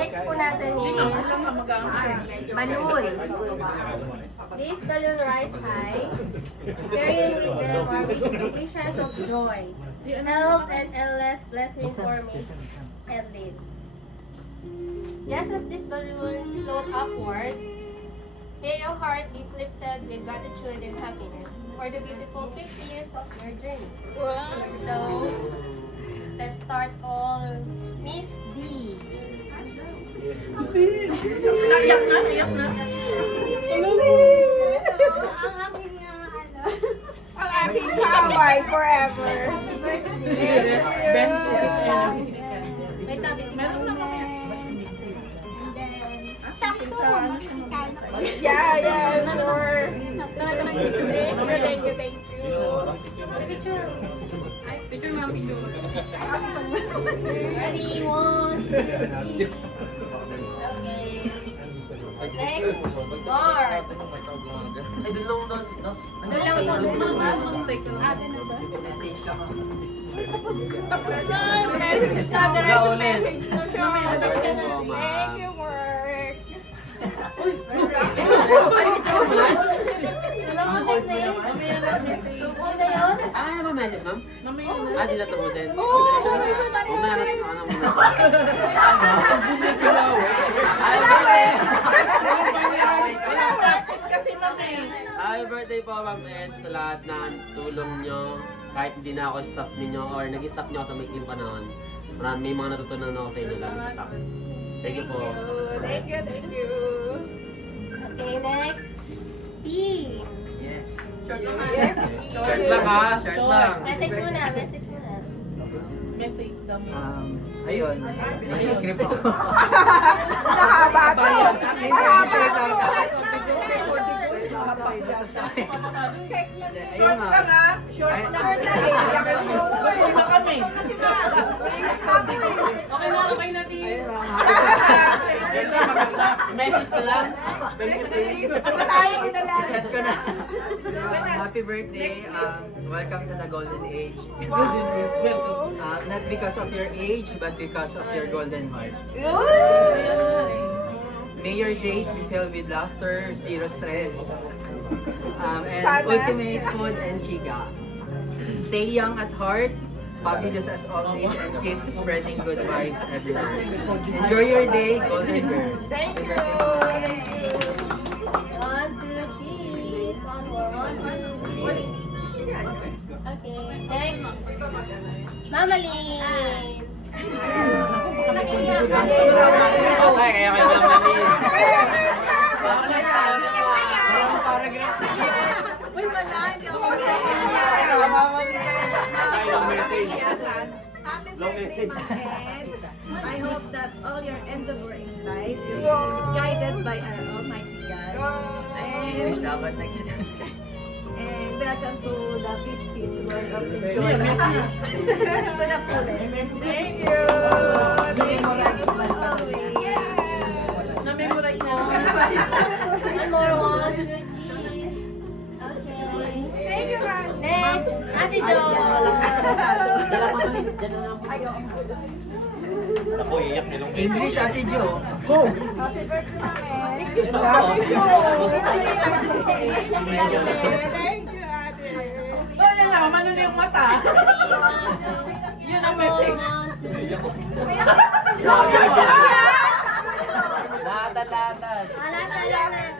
Next po natin is balloon. This balloon rise high, carrying with them our wishes of joy, health, and endless blessings for Miss Edlin. Just as these balloons float upward, may your heart be lifted with gratitude and happiness for the beautiful 50 years of your journey. So, let's start all Miss D. Naiyak na, naiyak na. Ang aking kaway forever. Best cooking and May tabi tingnan mo. Yeah, sure. Thank you. Sa picture. Picture ma'am, picture. Ready, 1, 2, 3. Okay. Next, Mark. Ay, doon lang doon. Doon lang po, doon lang ba? Message ka. Tapos na. Message na. Diretso message na siya. Message ka na. Thank you, work. Dalawa kasi. Okay na yun? Ano ba message, ma'am? Ah, di na tapusin. Happy birthday po, Ma'am Ed, sa lahat ng tulong nyo. Kahit hindi na ako staff ninyo or nag-staff nyo ako sa maikling panahon. May mga natutunan ako sa inyo, lalo sa tax. Thank you po. Thank you. Okay, next. P. Yes. Short naman. Yes. Short lang ha, short lang. Message muna, message muna. Message daw mo. Ayun, may script ako. Mahaba to. Mahaba to. Short lang ha. Short lang. Iyakin mo. Uy na kami. Okay na, Message na lang. Masayang idalala. Chat ko na. Happy birthday. Welcome to the golden age. Not because of your age, but because of your golden heart. May your days be filled with laughter, zero stress, and Sana. ultimate food and chica. Stay young at heart, fabulous as always, and keep spreading good vibes everywhere. Enjoy your day, golden girl. Thank you. 1, 2, cheese. One more, 1, 2, 3. Okay, next. Mama Lins. Nakiyak ka rin. Okay, kaya kayo lang namin. Uy, wala. Hindi ako Happy birthday, Ma'am. I hope that all your endeavor in life is guided by our Almighty God. English dapat next. And welcome to the 50th World of Enjoyment. To the fullest. Thank you. Na-memorize na. One more, 1, 2, cheese. Okay. Thank you, man. Next, Ate Jo. English, Ate Jo. Happy birthday, Ma'am. Thank you, Ate. Oh, yan lang. Ano na yung mata? Yun ang message. Lahat. Alala.